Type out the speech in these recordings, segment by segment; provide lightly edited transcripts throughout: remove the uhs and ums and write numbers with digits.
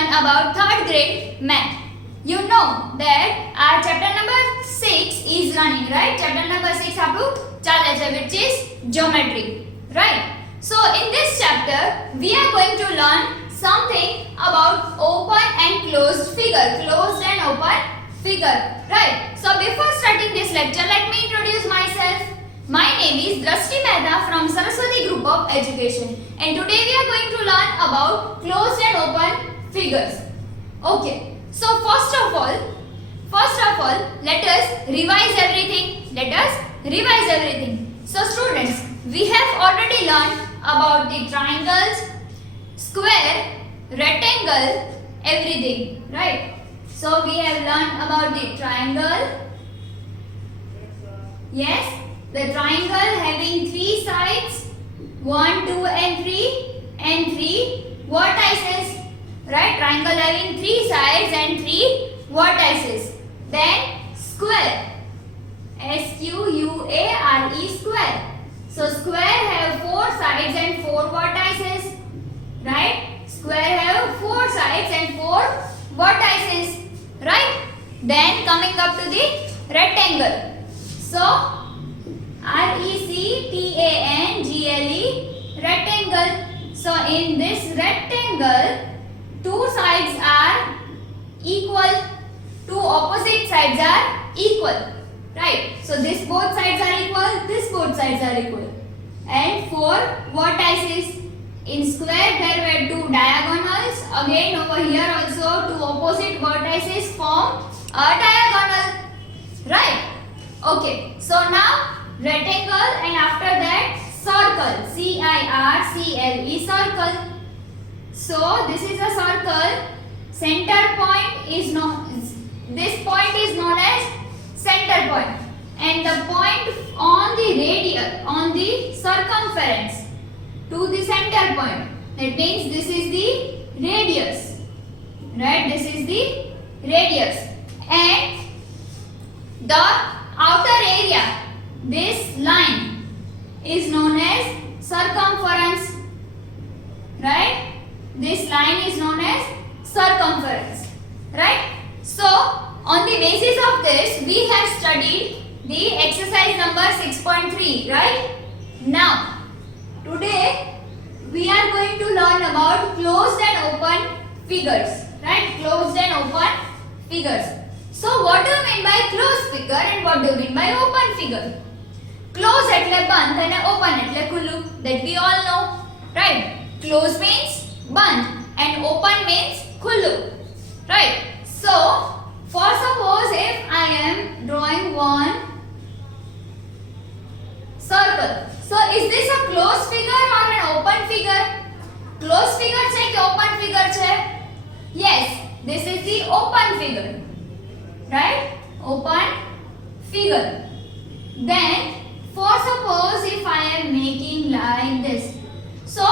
learn about third grade math. You know that our chapter number 6 is running, right? Chapter number 6 આપણું ચાલે છે, which is geometry, right? So in this chapter we are going to learn something about open and closed figure, closed and open figure, right? So before starting this lecture, let me introduce myself. My name is Drashti Mehta from Saraswati Group of Education, and today we are going to learn about closed and open figures. Okay, so first of all, let us revise everything. So students, we have already learned about the triangles, square, rectangle, everything, right? So we have learned about the triangle. Yes, the triangle having 3 sides, 1, 2 and 3, and 3 vertices, right? Triangle having 3 sides and 3 vertices. Then square, S-Q-U-A-R-E, square. So square have 4 sides and 4 vertices, right? Square have 4 sides and 4 vertices, right? Then coming up to the rectangle. So R-E-C-T-A-N-G-L-E, rectangle. So in this rectangle, 2 sides are equal, 2 opposite sides are equal, right? So this both sides are equal, this both sides are equal, and 4 vertices. In square there were 2 diagonals. Again over here also 2 opposite vertices form a diagonal, right? Okay, so now rectangle, and after that circle, C-I-R-C-L-E, circle. So this is a circle. Center point is this point is known as center point, and the point on the radius, on the circumference to the center point, that means this is the radius, right? This is the radius, and the outer area, this line is known as circumference, right? This line is known as circumference, right? So on the basis of this we have studied the exercise number 6.3, right? Now today we are going to learn about closed and open figures, right? Closed and open figures. So what do you mean by closed figure and what do you mean by open figure? Close એટલે બંધ અને open એટલે ખુલ્લું, that we all know, right? Close means બંધ and open means ખુલ્લું, right? So for suppose if I am drawing one circle, so is this a closed figure or an open figure? Closed figure છે કે open figure છે? Yes, this is the open figure, right? Open figure. Then for suppose if I am making like this, so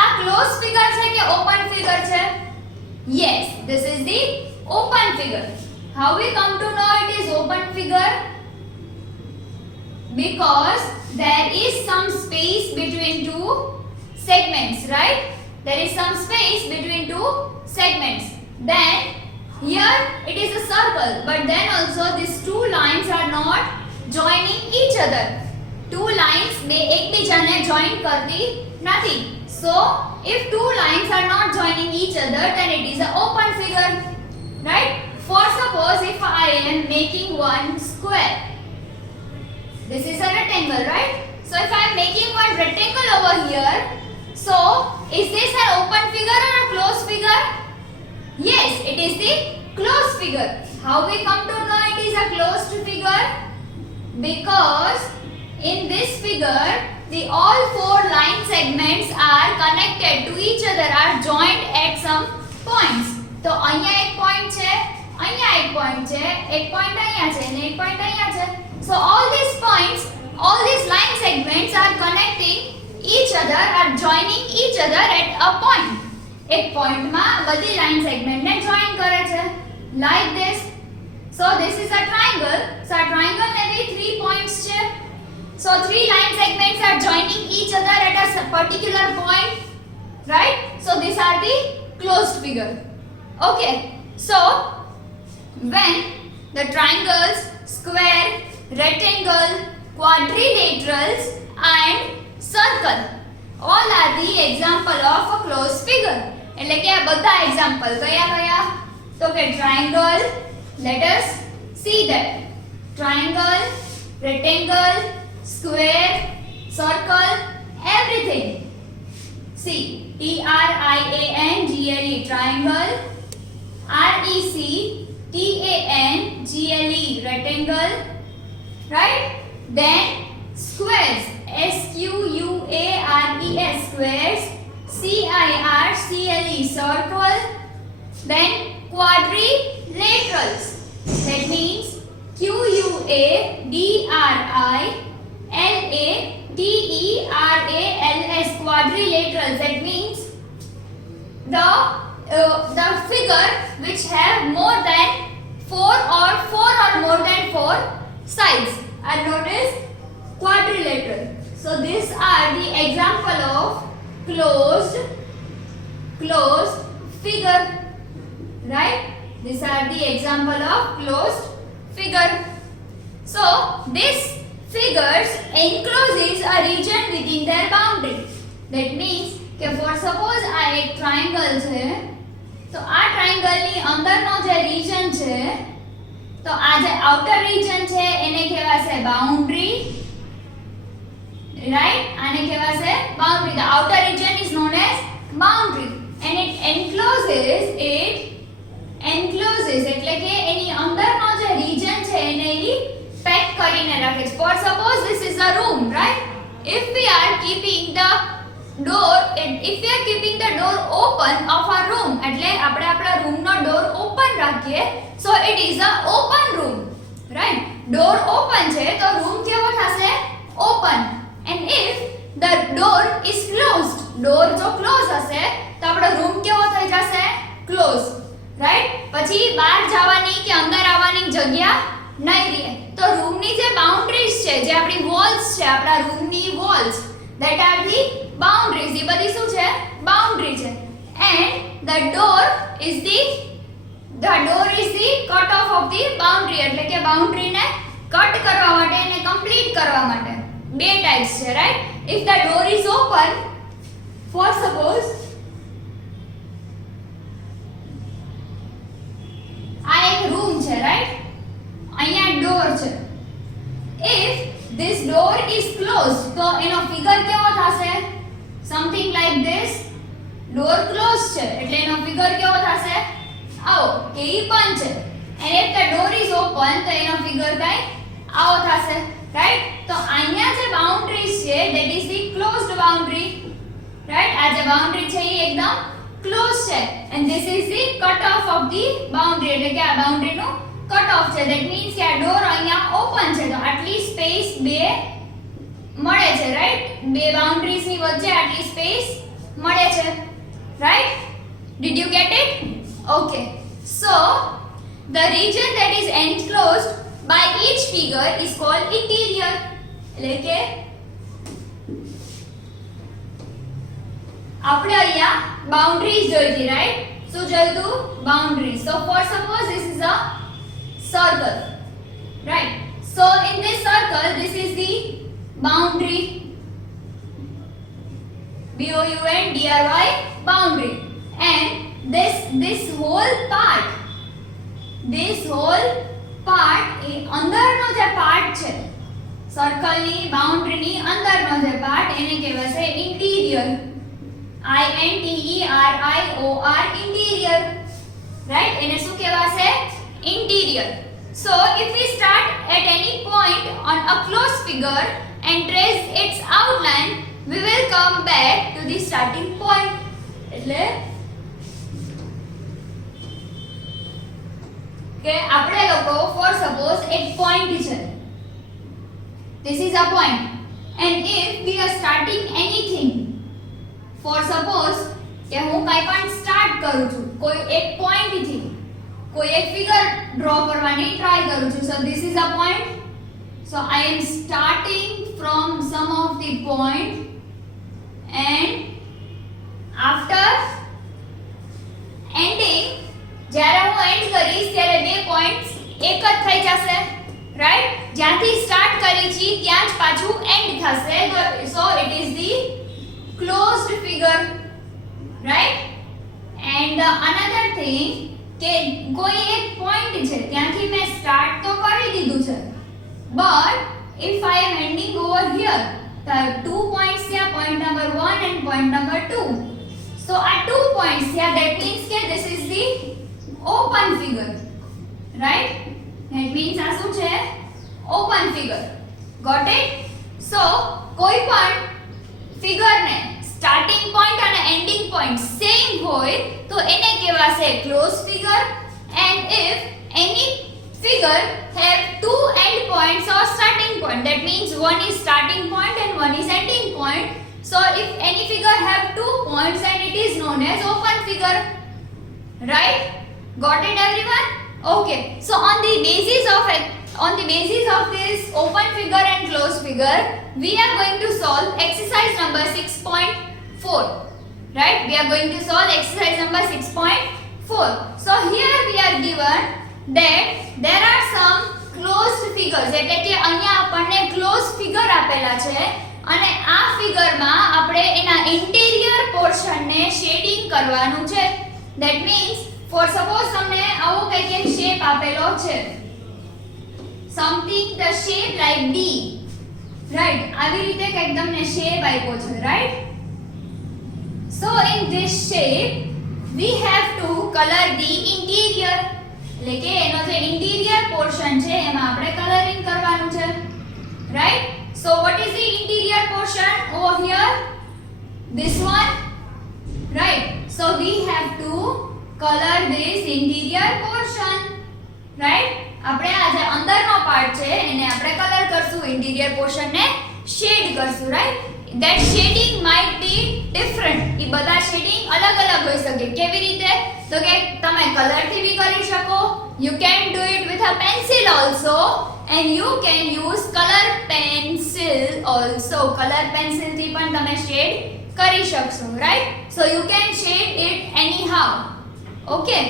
આ closed figure છે કે open figure છે? Yes, this is the open figure. How we come to know it is open figure? Because there is some space between 2 segments, right? There is some space between 2 segments. Then here it is a circle, but then also these 2 lines are not joining each other. 2 lines they એકબીજાને join કરતી નથી. So if 2 lines are not joining each other, then it is an open figure, right? For suppose if I am making one square, this is a rectangle, right? So if I am making one rectangle over here, so is this an open figure or a closed figure? Yes, it is the closed figure. How we come to know it is a closed figure? Because in this figure the all 4 line segments are connected to each other, are joined at some points. તો અહીંયા એક point છે, અહીંયા એક point છે, એક point અહીંયા છે અને એક point અહીંયા છે. So all these points, all these line segments are connecting each other, are joining each other at a point. એક point માં બધી line segment ને join કરે છે, like this. So this is a triangle. So a triangle ને બી 3 points છે. So 3 line segments are joining each other at a particular point, right? So these are the closed figure. Okay, so when the triangles, square, rectangle, quadrilaterals and circle all are the example of a closed figure. એટલે કે આ બધા example કયા કયા? તો કે triangle, let us see that. Triangle, rectangle, square, circle, everything. See, triangle, triangle, rectangle, rectangle, right? Then squares, squares, squares, circle, circle. Then quadrilaterals, that means quadrilaterals, quadrilaterals. That means the figure which have more than four or more than four sides are known as quadrilateral. So these are the example of closed figure, right? These are the example of closed figure. So these figures encloses a region within their boundary. That means કે for suppose આ એક triangle છે તો આ triangle ની અંદરનો જે region છે તો આ જે આઉટર રિજન છે એને કહેવાશે બાઉન્ડરી, right? આને કહેવાશે boundary. The outer region is known as boundary and it encloses એટલે કે એની અંદરનો જે રિજન છે એને ઈ પેક કરીને રાખે છે. For suppose this is a room, right? If we are keeping the door open of a room, એટલે આપણે આપણા રૂમ નો ડોર ઓપન રાખીએ, so it is a open room, right? Door open છે તો રૂમ કેવો થશે? Open. And if the door is closed, door જો close હશે તો આપણો રૂમ કેવો થઈ જશે? Close, right? પછી બહાર જવાની કે અંદર આવવાની જગ્યા નહીં રહે. તો રૂમની જે બાઉન્ડરીઝ છે, જે આપણી વોલ્સ છે, આપણા રૂમની walls, that are the boundaries. એ બધી શું છે? બાઉન્ડરી છે. And the door is the cut off of the boundary. એટલે કે બાઉન્ડરીને કટ કરવા માટે અને કમ્પ્લીટ કરવા માટે. બે ટાઈપ્સ છે, right? If the door is open, for suppose આ એક રૂમ છે, right? અહીંયા ડોર છે. If this door is closed, તો એનો ફિગર કેવો થશે? Something like this. Door closed છે એટલે એનો ફિગર કેવો થશે? આવો કે ઈ બંધ છે. And if the door is open, તો એનો ફિગર કઈ આવો થશે, right? તો અહીંયા જે બાઉન્ડરીઝ છે that is the closed boundary, right? આ જે બાઉન્ડરી છે ઈ એકદમ ક્લોઝ છે and this is the cut off of the boundary. એટલે કે આ બાઉન્ડરીનું કટ ઓફ છે. that means કે આ ડોર અહીંયા ઓપન છે તો આટલી સ્પેસ બે મળે છે, right? બે બાઉન્ડરીઝ ની વચ્ચે આટલી સ્પેસ મળે છે, right? Did you get it? Okay. So the region that is enclosed by each figure is called interior. એટલે કે આપણે અહીંયા બાઉન્ડરીઝ જોઈતી, right? શું જોઈતું? Boundaries. So for suppose this is a circle, right? So in this circle, this is the boundary, boundary, boundary, and this whole part એ અંદરનો જે part છે સર્કલ ની બાઉન્ડરી ની અંદરનો જે પાર્ટ એને કહેવાશે ઇન્ટિરિયર. INTERIOR, interior, right? એને શું કહેવાશે? interior. So if we start at any point on a closed figure and trace its outline, we will come back to the starting point. એટલે કે આપણે લોકો for suppose એક point છે, this is a point, and if we are starting anything, for suppose કે હું કંઈ પણ સ્ટાર્ટ કરું છું કોઈ એક પોઈન્ટ થી, કોઈ એક ફિગર ડ્રો કરવાની ટ્રાય કરું છું. So this is a point. So I am starting from some of the point and after ending એક જ થઈ જશે, રાઈટ? જ્યાંથી સ્ટાર્ટ કરી છે ત્યાં જ પાછું એન્ડ થશે. સો it is the closed figure, right? And another thing કે કોઈ એક પોઈન્ટ છે ત્યાંથી મેં સ્ટાર્ટ તો કરી દીધું છે, but if I am ending over here, the 2 points here, point number 1 and point number 2. So our 2 points here, that means that this is the open figure, right? That means આ શું છે? Open figure. Got it? So કોઈ પણ figure ને starting point અને ending point same હોય તો એને કહેવાશે close figure. And if any figure have two end points or starting point, that means one is starting point and one is ending point. So if any figure have 2 points, and it is known as open figure, right? Got it everyone? Okay, so on the basis of this open figure and closed figure, we are going to solve exercise number 6.4, right? We are going to solve exercise number 6.4. So here we are given that there are some closed figures, એટલે કે અહીંયા આપણને closed figure આપેલા છે અને આ ફિગરમાં આપણે એના ઇન્ટિરિયર પોર્શનને શેડિંગ કરવાનું છે. That means for suppose તમને આવો કંઈક એક શેપ આપેલો છે, something the shape like D, right? આવી રીતે કંઈક તમને શેપ આપ્યો છે, right? So in this shape we have to color the interior, એટલે કે એનો જે ઇન્ટિરિયર પોર્શન છે એમાં આપણે કલરિંગ કરવાનું છે, right? So what is the interior portion over here? This one, right? So we have to color this interior portion, right? આપણે આ જે અંદરનો પાર્ટ છે એને આપણે કલર કરશું, ઇન્ટિરિયર પોર્શન ને શેડ કરશું, right? That shading might be different. એ બધા શેડિંગ અલગ-અલગ હોઈ શકે. કેવી રીતે? તો કે તમે કલરથી બી કરી શકો, you can do it with a pencil also, and you can use color pencil also. Color pencil થી પણ તમે શેડ કરી શકશો, right? So you can shade it anyhow. Okay,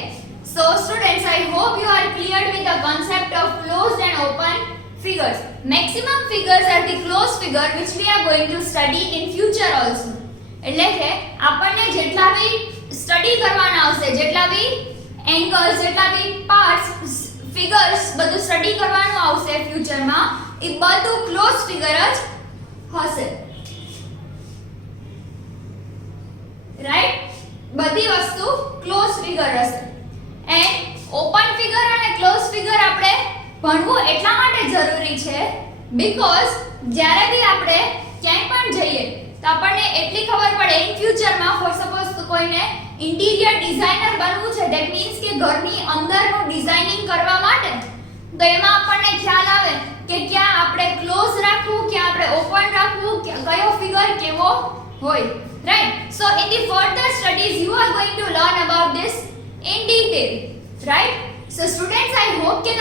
so students, I hope you are clear with the concept of closed and open figures. Maximum figures are the closed figure which we are going to study in future also. એટલે કે આપણને જેટલા B study કરવાના આવશે, જેટલા બી angles, જેટલા બી parts, figures બધું study કરવાનું આવશે ફ્યુચરમાં, એ બધું ક્લોઝ ફિગર જ હશે, રાઈટ? બધી વસ્તુ ક્લોઝ ફિગર હશે. એન્ડ ઓપન ફિગર અને ક્લોઝ ફિગર આપણે ભણવું એટલા માટે જરૂરી છે બીકોઝ જ્યારે બી આપણે ક્યાંય પણ જઈએ તો આપણને એટલી ખબર પડે ઇન ફ્યુચરમાં ફોર સપોઝ કોઈને ઇન્ટિરિયર ડિઝાઇનર બનવું છે, ધેટ મીન્સ કે ઘરની અંદરનું ડિઝાઇનિંગ કરવા માટે, તો એમાં આપણને ખ્યાલ આવે કે ક્યાં આપણે ક્લોઝ રાખવું, ક્યાં આપણે ઓપન રાખવું, કયો ફિગર કેવો હોય, right? So in the further studies you are going to learn about this in detail, right? So students, I hope કે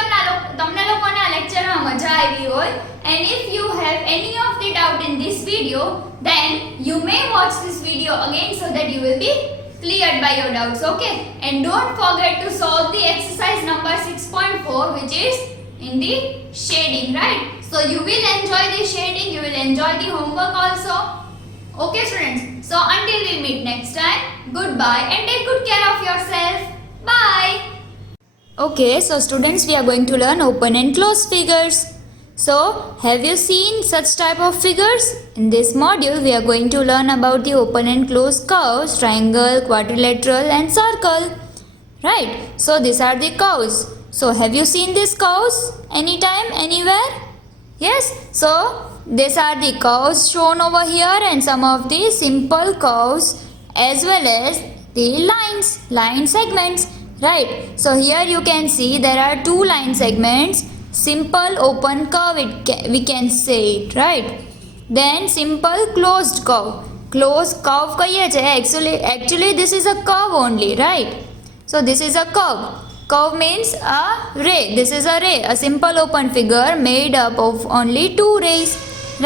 તમને લોકોને આ લેક્ચરમાં મજા આવી હોય, and if you have any of the doubt in this video, then you may watch this video again so that you will be cleared by your doubts, okay? And don't forget to solve the exercise number 6.4, which is in the shading, right? So you will enjoy the shading, you will enjoy the homework also. Okay students, so until we meet next time, goodbye and take good care of yourself. Bye. Okay, so students, we are going to learn open and closed figures. So, have you seen such type of figures? In this module, we are going to learn about the open and closed curves, triangle, quadrilateral and circle. Right? So, these are the curves. So, have you seen these curves anytime, anywhere? Yes? So, these are the curves shown over here and some of the simple curves as well as the line segments. Right, so here you can see there are two line segments, simple open curve we can say it, right? Then simple closed curve કહીએ છે, actually this is a curve only, right? So this is a curve means a ray, this is a ray, a simple open figure made up of only two rays,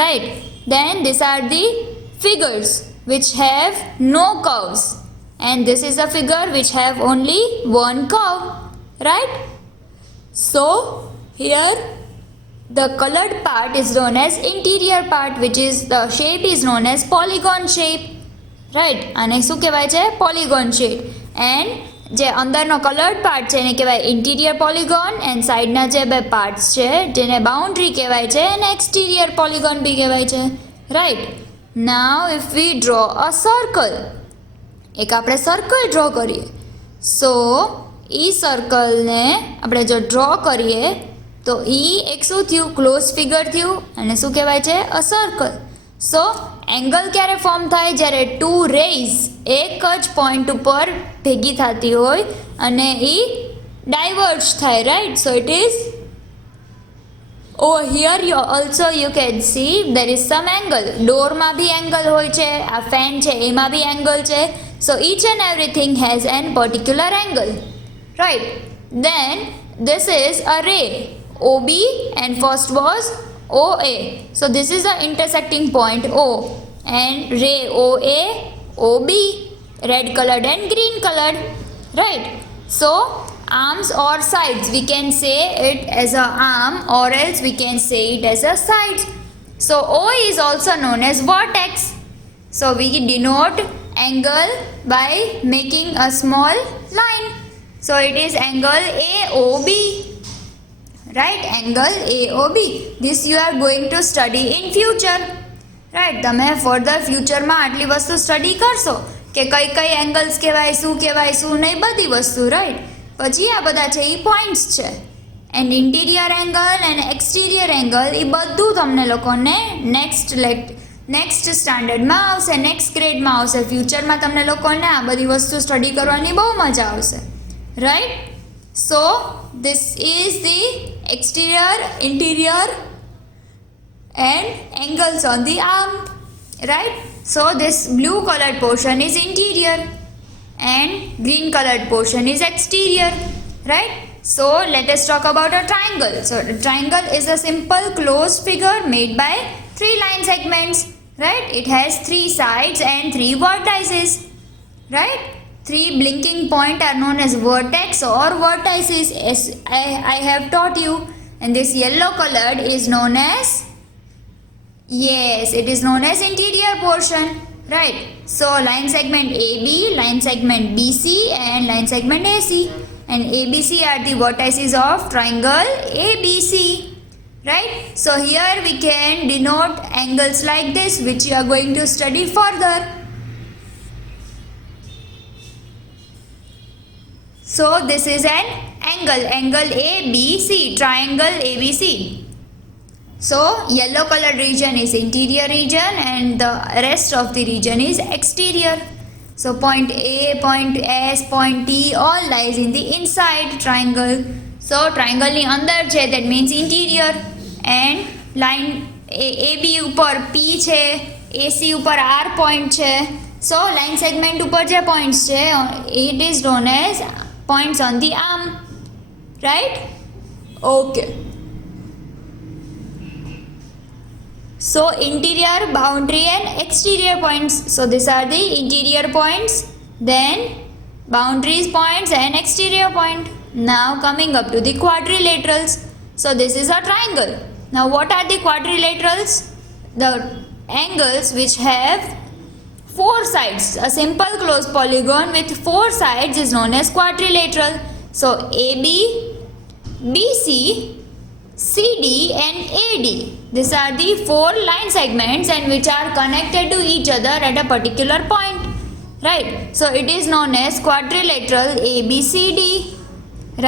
right? Then these are the figures which have no curves, and this is a figure which have only one curve, right? So here the colored part is known as interior part, which is the shape is known as polygon shape, right? આને શું કહેવાય છે? polygon shape. And જે અંદરનો colored part છે એને કહેવાય interior polygon, and સાઈડના જે બે parts છે જેને boundary કહેવાય છે અને exterior polygon બી કહેવાય છે, right? Now if we draw a circle, એક આપણે circle draw કરીએ, so એ સર્કલને આપણે જો ડ્રો કરીએ તો એ એક શું થયું? ક્લોઝ ફિગર થયું અને શું કહેવાય છે? અ સર્કલ. સો એંગલ ક્યારે ફોર્મ થાય? જ્યારે ટુ રેઝ એક જ પોઈન્ટ ઉપર ભેગી થતી હોય અને એ ડાયવર્જ થાય, right? So it is over here you can see there is some angle. ડોરમાં બી એંગલ હોય છે, આ ફેન છે એમાં બી એંગલ છે. So each and everything has an particular angle, right? Then this is a ray OB and first was OA. So this is the intersecting point O, and ray OA OB, red colored and green colored, right? So arms or sides, we can say it as a arm or else we can say it as a side. So O is also known as vertex. So we denote angle by making a small line. So it is angle AOB, right? Angle AOB. This you are going to study in future, right? તમે further ફ્યુચરમાં આટલી વસ્તુ study કરશો કે કઈ કઈ angles કહેવાય, શું કહેવાય, શું નહીં, બધી વસ્તુ, રાઈટ? પછી આ બધા છે એ પોઈન્ટ્સ છે. And interior angle and exterior angle એ બધું તમને લોકોને નેક્સ્ટ સ્ટાન્ડર્ડમાં આવશે, નેક્સ્ટ ગ્રેડમાં આવશે. ફ્યુચરમાં તમને લોકોને આ બધી વસ્તુ સ્ટડી કરવાની બહુ મજા આવશે, right? So this is the exterior, interior and angles on the arm, right? So this blue colored portion is interior and green colored portion is exterior, right? So let us talk about a triangle. So a triangle is a simple closed figure made by 3 line segments, right? It has 3 sides and 3 vertices, right? 3 blinking points are known as vertex or vertices, as I have taught you. And this yellow colored is known as, yes, it is known as interior portion, right? So line segment AB, line segment BC and line segment AC. And ABC are the vertices of triangle ABC, right? So here we can denote angles like this, which you are going to study further. So this is an angle ABC, triangle ABC. So yellow colored region is interior region and the rest of the region is exterior. So point A, point S, point T all lies in the inside triangle. So triangle ni andar che, that means interior. And line AB upar P che, AC upar R point che. So line segment upar je points che, it is known as points on the arm, right? Okay. So interior, boundary and exterior points. So these are the interior points, then boundaries points and exterior point. Now coming up to the quadrilaterals. So this is a triangle. Now what are the quadrilaterals? The angles which have 4 sides. A simple closed polygon with 4 sides is known as quadrilateral. So AB, BC, CD and AD. These are the 4 line segments and which are connected to each other at a particular point, right? So it is known as quadrilateral ABCD,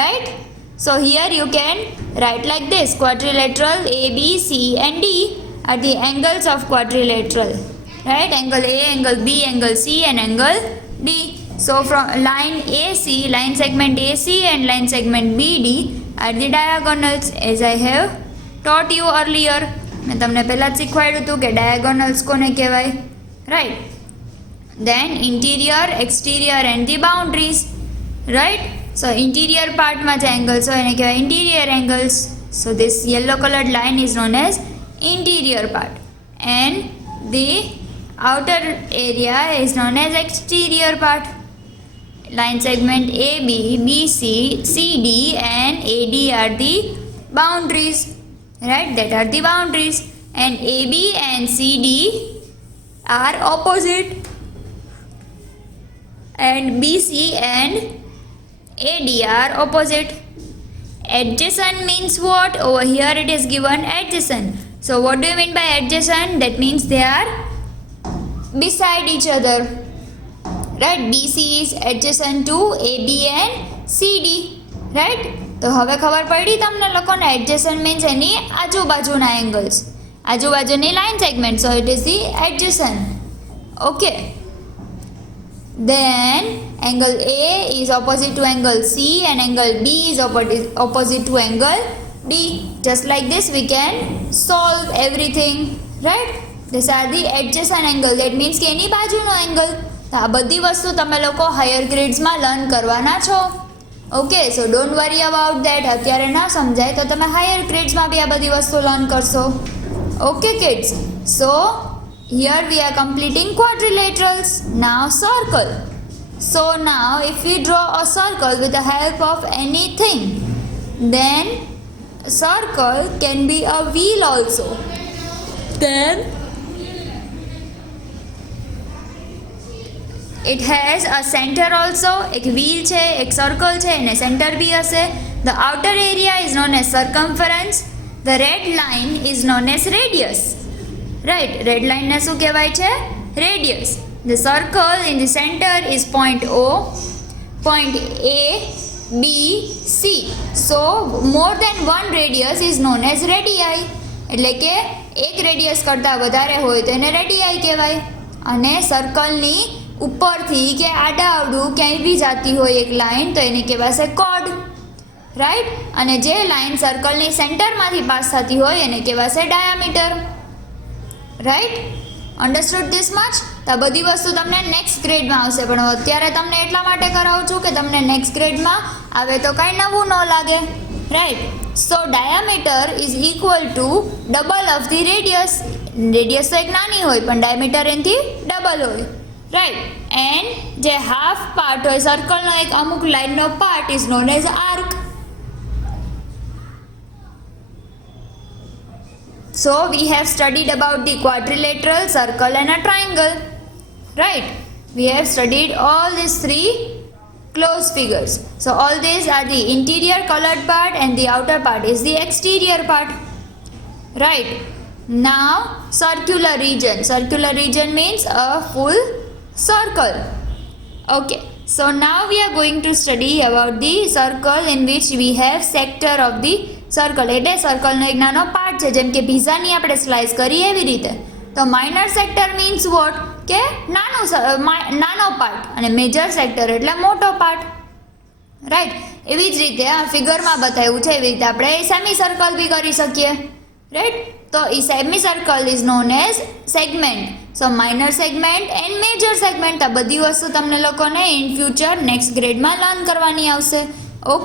right? So here you can write like this: quadrilateral ABC and D are the angles of quadrilateral, right? Angle A, angle B, angle C and angle D. So from line AC, line segment AC and line segment BD are the diagonals, as I have taught you earlier. મેં તમને પહેલાં જ શીખવાડ્યું હતું કે diagonals કોને કહેવાય, right? Then interior, exterior and the boundaries, right? So interior પાર્ટમાં જે એંગલ્સ હોય એને કહેવાય interior angles. So this yellow coloured line is known as interior part and the outer area is known as exterior part. line segment AB, BC, CD and AD are the boundaries, right? That are the boundaries, and AB and CD are opposite, and BC and AD are opposite. Adjacent means what? Over here it is given adjacent. So what do you mean by adjacent? That means they are beside each other, right? BC is adjacent to AB and CD, right? તો હવે ખબર પડી તમને લોકોને adjacent means એની આજુબાજુના angles, આજુબાજુની line segment, so it is the adjacent. Okay, then angle A is opposite to angle C and angle B is opposite to angle D. Just like this we can solve everything, right? These are the adjacent angle. That means કે એની બાજુનો angle. તો આ બધી વસ્તુ તમે લોકો higher ગ્રેડ્સમાં learn કરવાના છો. Okay, so don't worry about that. અત્યારે ના સમજાય તો તમે હાયર ગ્રેડ્સમાં બી આ બધી વસ્તુ લર્ન કરશો. Okay kids, so here we are completing quadrilaterals. Now circle. So now if we draw a circle with the help of anything, then circle can be a wheel also. Then it has a center also. એક wheel છે, એક circle છે, એને center બી હશે. The outer area is known as circumference. The red line is known as radius. Right, red line ને શું કહેવાય છે? Radius. The circle in the center is point O, point A, B, C. So more than one radius is known as radii. એટલે કે એક radius કરતાં વધારે હોય તો એને રેડિયાઈ કહેવાય. અને સર્કલની ઉપરથી કે આડા આવડું ક્યાંય બી જાતી હોય એક લાઈન તો એને કહેવાશે કોર્ડ, રાઈટ? અને જે લાઈન સર્કલની સેન્ટરમાંથી પાસ થતી હોય એને કહેવાશે diameter, right? Understood this much? તો આ બધી વસ્તુ તમને નેક્સ્ટ ગ્રેડમાં આવશે, પણ અત્યારે તમને એટલા માટે કરાવું છું કે તમને નેક્સ્ટ ગ્રેડમાં આવે તો કાંઈ નવું ન લાગે, right? So diameter is equal to double of the radius. Radius તો એક નાની હોય પણ ડાયામીટર એનાથી ડબલ હોય, રાઈટ? એન્ડ જે હાફ પાર્ટ હોય સર્કલનો એક અમુક લાઇનનો part is known as arc. So we have studied about the quadrilateral, circle and a triangle, right? We have studied all these three closed figures. So all these are the interior colored part and the outer part is the exterior part, right? Now circular region. Circular region means a full circle. Okay, so now we are going to study about the circle in which we have sector of the circle. એટલે સર્કલનો એક નાનો part છે, જેમ કે પીઝાની આપણે slice કરીએ એવી રીતે. તો માઇનર સેક્ટર મીન્સ વોટ? કે નાનો પાર્ટ, અને મેજર સેક્ટર એટલે મોટો પાર્ટ, રાઈટ? એવી જ રીતે આ ફિગરમાં બતાવ્યું છે એવી રીતે આપણે સેમી સર્કલ બી કરી શકીએ, રાઈટ? તો એ semi circle is known as segment. So minor segment and major segment, આ બધી વસ્તુ તમને લોકોને ઇન ફ્યુચર નેક્સ્ટ ગ્રેડમાં લર્ન કરવાની આવશે. ઓકે.